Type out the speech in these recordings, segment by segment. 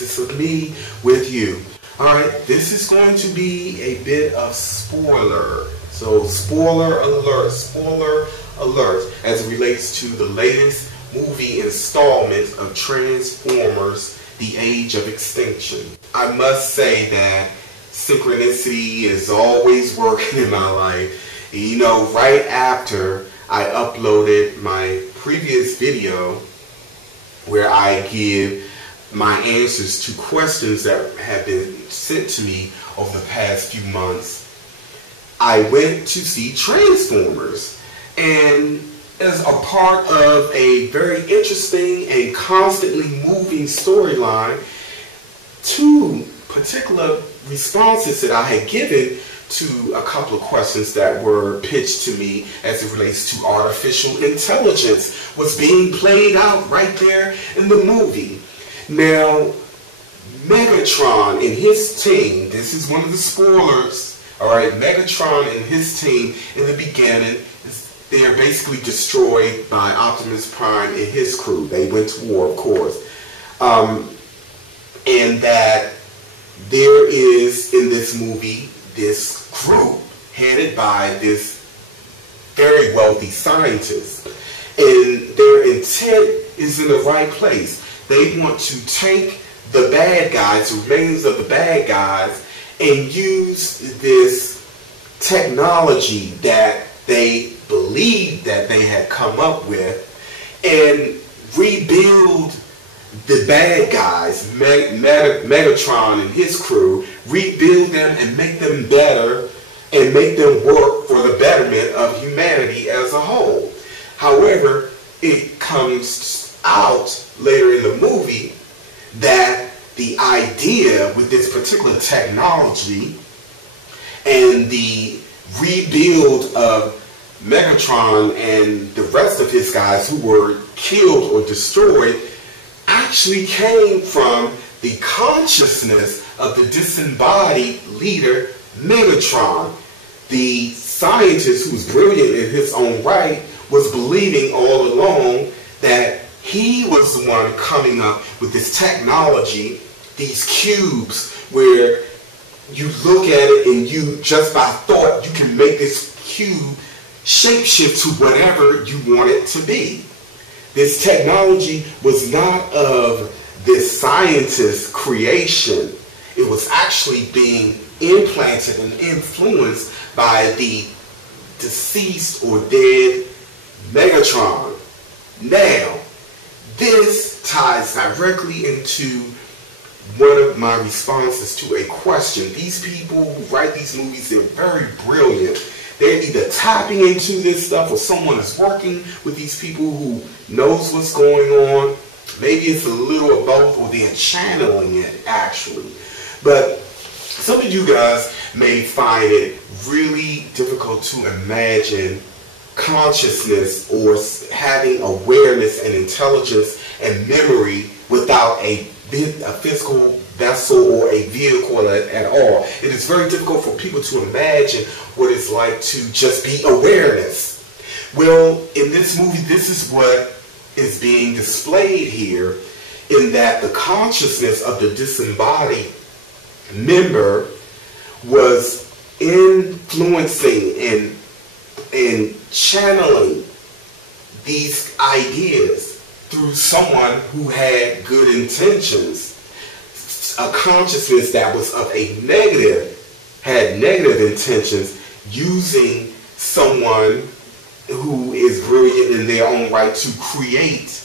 consists of me with you. Alright, this is going to be a bit of spoiler. So spoiler alert as it relates to the latest movie installment of Transformers: The Age of Extinction. I must say that synchronicity is always working in my life. You know, right after I uploaded my previous video where I give my answers to questions that have been sent to me over the past few months, I went to see Transformers, and as a part of a very interesting and constantly moving storyline, two particular responses that I had given to a couple of questions that were pitched to me as it relates to artificial intelligence was being played out right there in the movie. Now, Megatron and his team, this is one of the spoilers, alright, Megatron and his team in the beginning, they're basically destroyed by Optimus Prime and his crew. They went to war, of course. And that there is, in this movie, this group headed by this very wealthy scientist. And their intent is in the right place. They want to take the bad guys, the remains of the bad guys, and use this technology that they believed that they had come up with and rebuild the bad guys, Megatron and his crew, rebuild them and make them better and make them work for the betterment of humanity as a whole. However, it comes out later in the movie that the idea with this particular technology and the rebuild of Megatron and the rest of his guys who were killed or destroyed actually came from the consciousness of the disembodied leader Megatron. The scientist, who was brilliant in his own right, was believing all along that he was the one coming up with this technology, these cubes, where you look at it and you, just by thought, you can make this cube shapeshift to whatever you want it to be. This technology was not of this scientist's creation. It was actually being implanted and influenced by the deceased or dead Megatron. Now, this ties directly into one of my responses to a question. These people who write these movies, they're very brilliant. They're either tapping into this stuff or someone is working with these people who knows what's going on. Maybe it's a little of both, or they're channeling it actually. But some of you guys may find it really difficult to imagine consciousness or having awareness and intelligence and memory without a physical vessel or a vehicle at all. It is very difficult for people to imagine what it's like to just be awareness. Well, in this movie, this is what is being displayed here, in that the consciousness of the disembodied member was influencing and channeling these ideas through someone who had good intentions. A consciousness that was of a negative, had negative intentions, using someone who is brilliant in their own right to create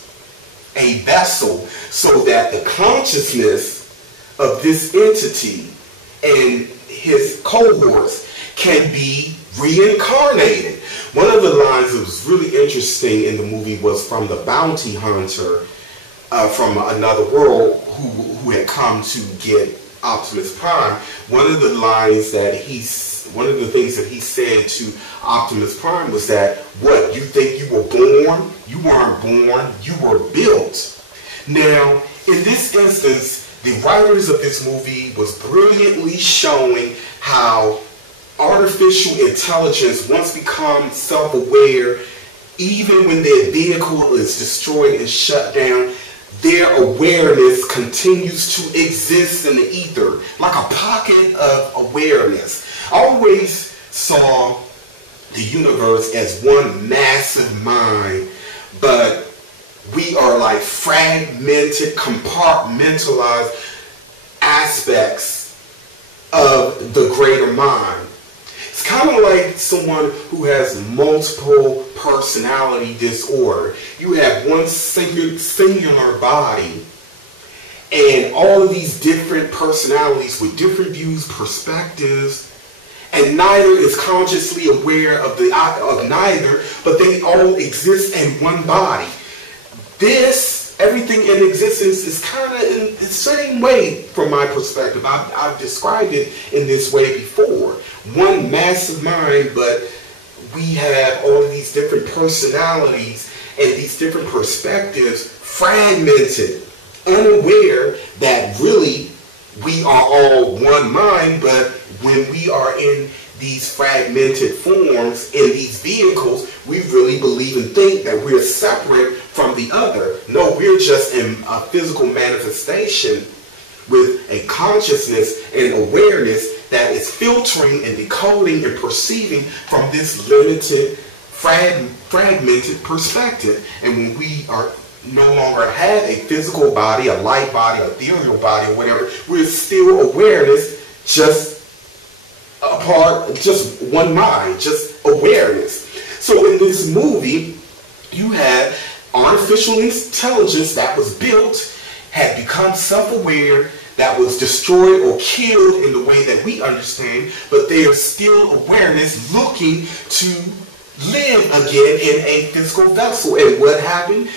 a vessel so that the consciousness of this entity and his cohorts can be reincarnated. One of the lines that was really interesting in the movie was from the bounty hunter from another world who had come to get Optimus Prime. One of the lines that one of the things that he said to Optimus Prime was that, what, you think you were born? You weren't born, you were built. Now, in this instance, the writers of this movie was brilliantly showing how artificial intelligence, once become self-aware, even when their vehicle is destroyed and shut down, their awareness continues to exist in the ether, like a pocket of awareness. I always saw the universe as one massive mind, but we are like fragmented, compartmentalized aspects of the greater mind. It's kind of like someone who has multiple personality disorder. You have one singular body and all of these different personalities with different views, perspectives, and neither is consciously aware of neither, but they all exist in one body. Everything in existence is kind of in the same way from my perspective. I've described it in this way before. One massive mind, but we have all of these different personalities and these different perspectives fragmented, unaware that really we are all one mind, but when we are in these fragmented forms, in these vehicles, we really believe and think that we're separate from the other. No, we're just in a physical manifestation with a consciousness and awareness that is filtering and decoding and perceiving from this limited, fragmented perspective. And when we are no longer have a physical body, a light body, a ethereal body, or whatever, we're still awareness, just a part, just one mind, just awareness. So in this movie, you have artificial intelligence that was built, had become self-aware, that was destroyed or killed in the way that we understand, but they are still awareness looking to live again in a physical vessel. And what happened?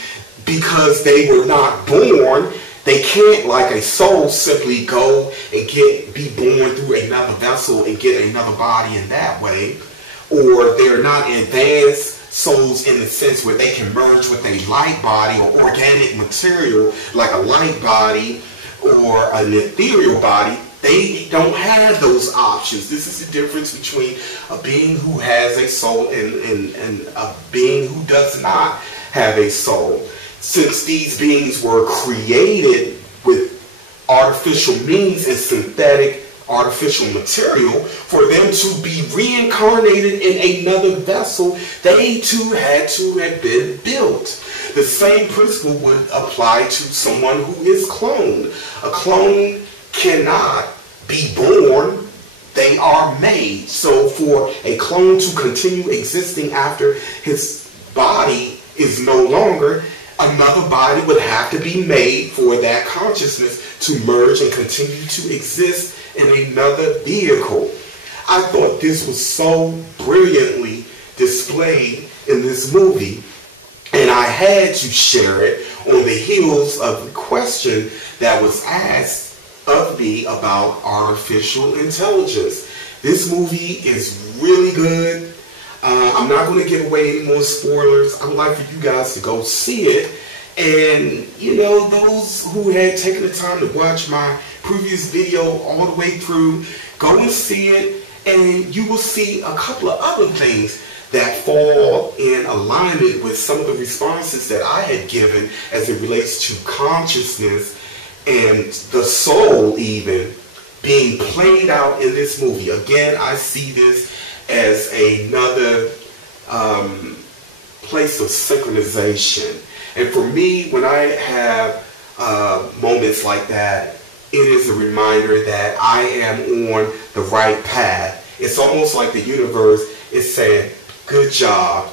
Because they were not born, they can't, like a soul, simply go and be born through another vessel and get another body in that way. Or they're not advanced souls in the sense where they can merge with a light body or organic material like a light body or an ethereal body. They don't have those options. This is the difference between a being who has a soul and a being who does not have a soul. Since these beings were created with artificial means and synthetic artificial material, for them to be reincarnated in another vessel, they too had to have been built. The same principle would apply to someone who is cloned. A clone cannot be born, they are made. So for a clone to continue existing after his body is no longer, another body would have to be made for that consciousness to merge and continue to exist in another vehicle. I thought this was so brilliantly displayed in this movie, and I had to share it on the heels of the question that was asked of me about artificial intelligence. This movie is really good. I'm not going to give away any more spoilers. I would like for you guys to go see it. And, you know, those who had taken the time to watch my previous video all the way through, go and see it, and you will see a couple of other things that fall in alignment with some of the responses that I had given as it relates to consciousness and the soul even being played out in this movie. Again, I see this as another place of synchronization. And for me, when I have moments like that, it is a reminder that I am on the right path. It's almost like the universe is saying, good job,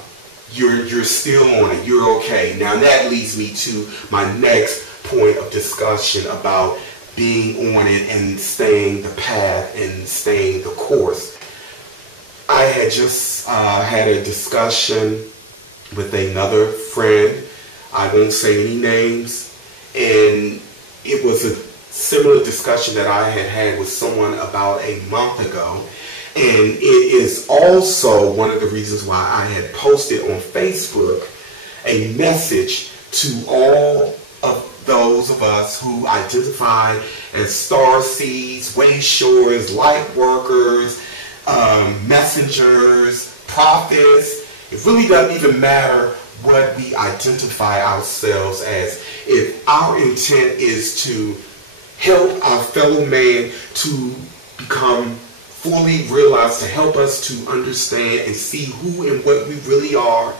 you're still on it, you're okay. Now that leads me to my next point of discussion about being on it and staying the path and staying the course. I had just had a discussion with another friend. I won't say any names, and it was a similar discussion that I had had with someone about a month ago, and it is also one of the reasons why I had posted on Facebook a message to all of those of us who identify as star seeds, way-showers, light workers, messengers, prophets. It really doesn't even matter what we identify ourselves as. If our intent is to help our fellow man to become fully realized, to help us to understand and see who and what we really are,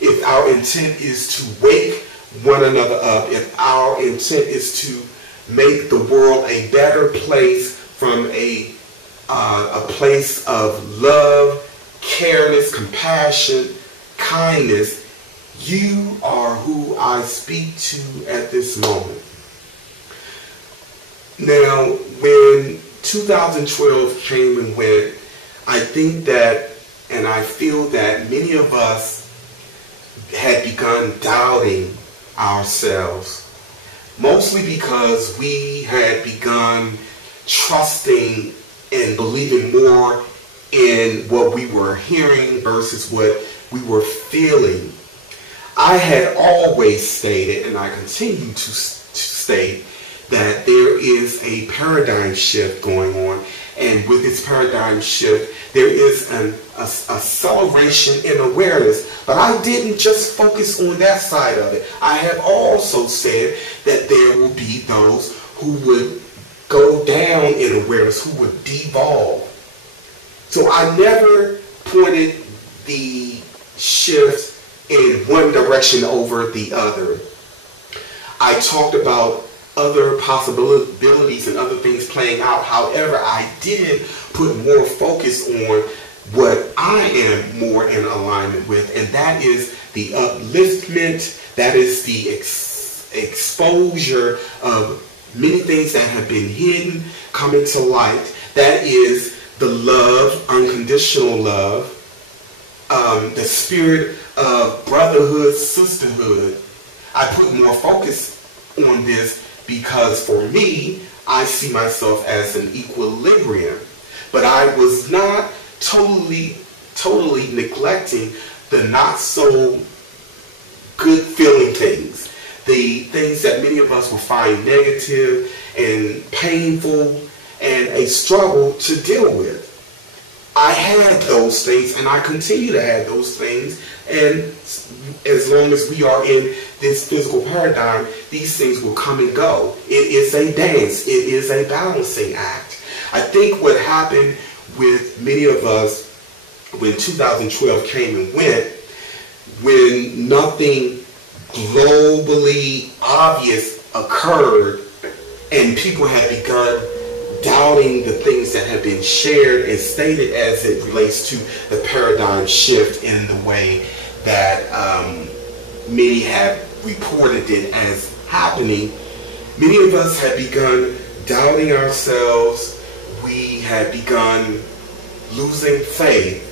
if our intent is to wake one another up, if our intent is to make the world a better place from a place of love, careness, compassion, kindness, you are who I speak to at this moment. Now, when 2012 came and went, I think that, and I feel that many of us had begun doubting ourselves, mostly because we had begun trusting and believing more in what we were hearing versus what we were feeling. I had always stated, and I continue to state, that there is a paradigm shift going on, and with this paradigm shift there is an acceleration in awareness. But I didn't just focus on that side of it. I have also said that there will be those who would go down in awareness, who would devolve. So I never pointed the shift in one direction over the other. I talked about other possibilities and other things playing out. However, I did put more focus on what I am more in alignment with, and that is the upliftment, that is the exposure of many things that have been hidden coming to light. That is the love, unconditional love, the spirit of brotherhood, sisterhood. I put more focus on this because for me, I see myself as an equilibrium. But I was not totally neglecting the not so good feeling things. The things that many of us will find negative and painful and a struggle to deal with. I had those things and I continue to have those things, and as long as we are in this physical paradigm, these things will come and go. It is a dance. It is a balancing act. I think what happened with many of us when 2012 came and went, when nothing globally obvious occurred and people had begun doubting the things that have been shared and stated as it relates to the paradigm shift in the way that many have reported it as happening. Many of us had begun doubting ourselves. We had begun losing faith.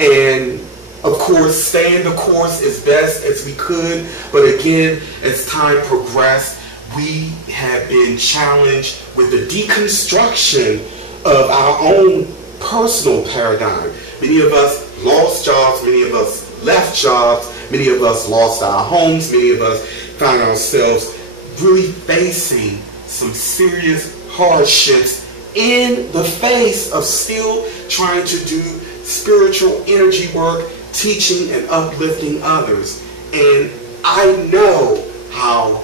And of course, staying the course as best as we could. But again, as time progressed, we have been challenged with the deconstruction of our own personal paradigm. Many of us lost jobs, many of us left jobs, many of us lost our homes, many of us found ourselves really facing some serious hardships in the face of still trying to do spiritual energy work, teaching and uplifting others. And I know how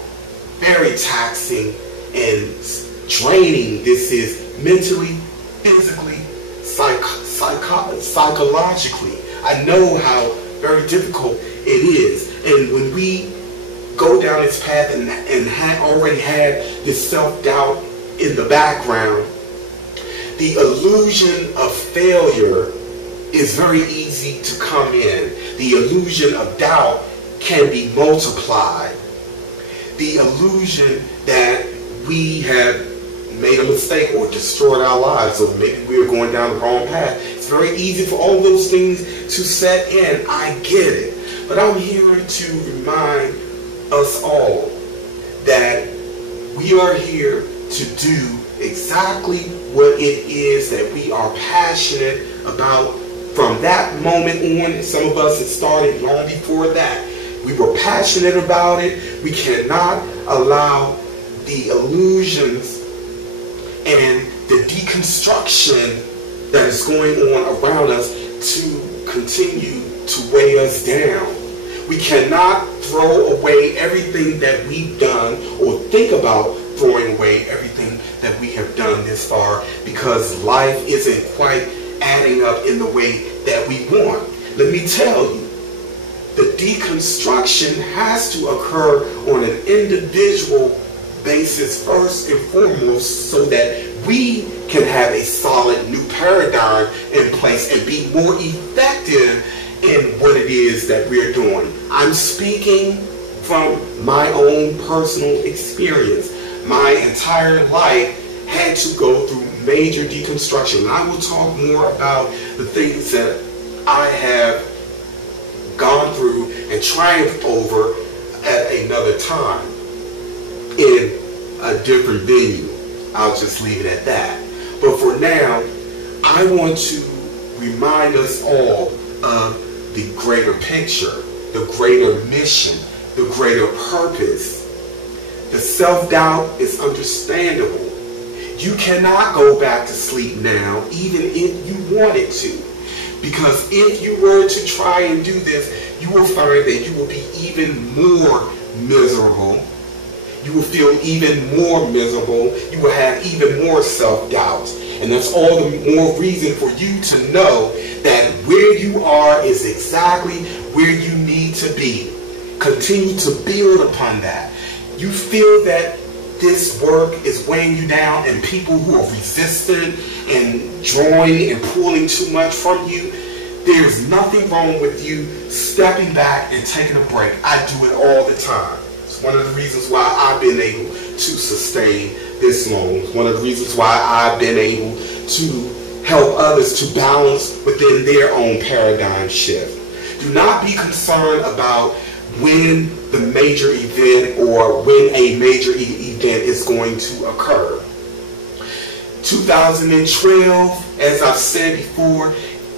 very taxing and draining this is mentally, physically, psychologically. I know how very difficult it is. And when we go down this path and already had this self-doubt in the background, the illusion of failure is very easy to come in. The illusion of doubt can be multiplied. The illusion that we have made a mistake or destroyed our lives, or maybe we are going down the wrong path. It's very easy for all those things to set in. I get it. But I'm here to remind us all that we are here to do exactly what it is that we are passionate about. From that moment on, some of us, it started long before that. We were passionate about it. We cannot allow the illusions and the deconstruction that is going on around us to continue to weigh us down. We cannot throw away everything that we've done or think about throwing away everything that we have done this far, because life isn't quite adding up in the way that we want. Let me tell you, the deconstruction has to occur on an individual basis first and foremost, so that we can have a solid new paradigm in place and be more effective in what it is that we're doing. I'm speaking from my own personal experience. My entire life had to go through major deconstruction. And I will talk more about the things that I have gone through and triumphed over at another time in a different venue. I'll just leave it at that. But for now, I want to remind us all of the greater picture, the greater mission, the greater purpose. The self-doubt is understandable. You cannot go back to sleep now, even if you wanted to. Because if you were to try and do this, you will find that you will be even more miserable. You will feel even more miserable. You will have even more self-doubt. And that's all the more reason for you to know that where you are is exactly where you need to be. Continue to build upon that. You feel that this work is weighing you down, and people who are resistant and drawing and pulling too much from you, there's nothing wrong with you stepping back and taking a break. I do it all the time. It's one of the reasons why I've been able to sustain this long. It's one of the reasons why I've been able to help others to balance within their own paradigm shift. Do not be concerned about when the major event or when a major event is going to occur. 2012, as I've said before,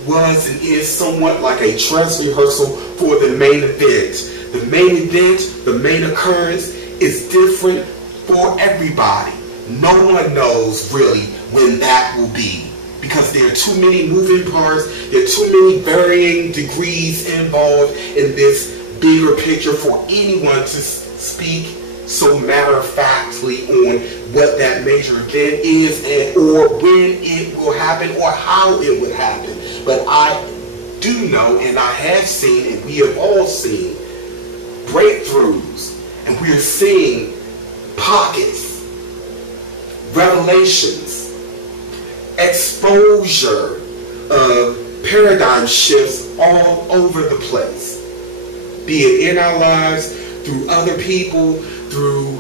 was and is somewhat like a dress rehearsal for the main event. The main event, the main occurrence, is different for everybody. No one knows really when that will be, because there are too many moving parts, there are too many varying degrees involved in this bigger picture for anyone to speak so matter-of-factly on what that major event is, and or when it will happen or how it would happen. But I do know, and I have seen, and we have all seen, breakthroughs, and we are seeing pockets, revelations, exposure of paradigm shifts all over the place, be it in our lives, through other people, through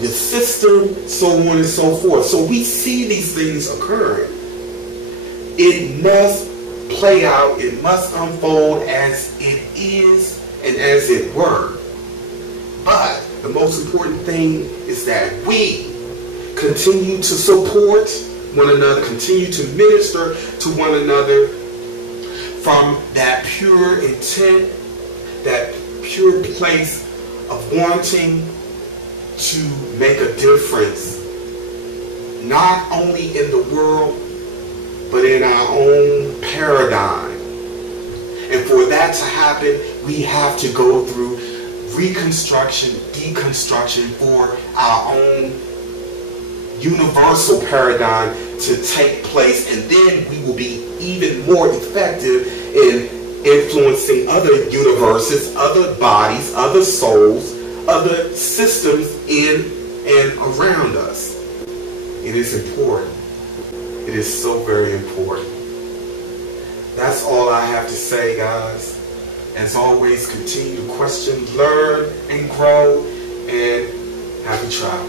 the system, so on and so forth. So we see these things occurring. It must play out, it must unfold as it is and as it were. But the most important thing is that we continue to support one another, continue to minister to one another from that pure intent, that pure place of wanting to make a difference, not only in the world, but in our own paradigm. And for that to happen, we have to go through reconstruction, deconstruction for our own universal paradigm to take place, and then we will be even more effective in influencing other universes, other bodies, other souls, other systems in and around us. It is important. It is so very important. That's all I have to say, guys. As always, continue to question, learn, and grow, and happy travel.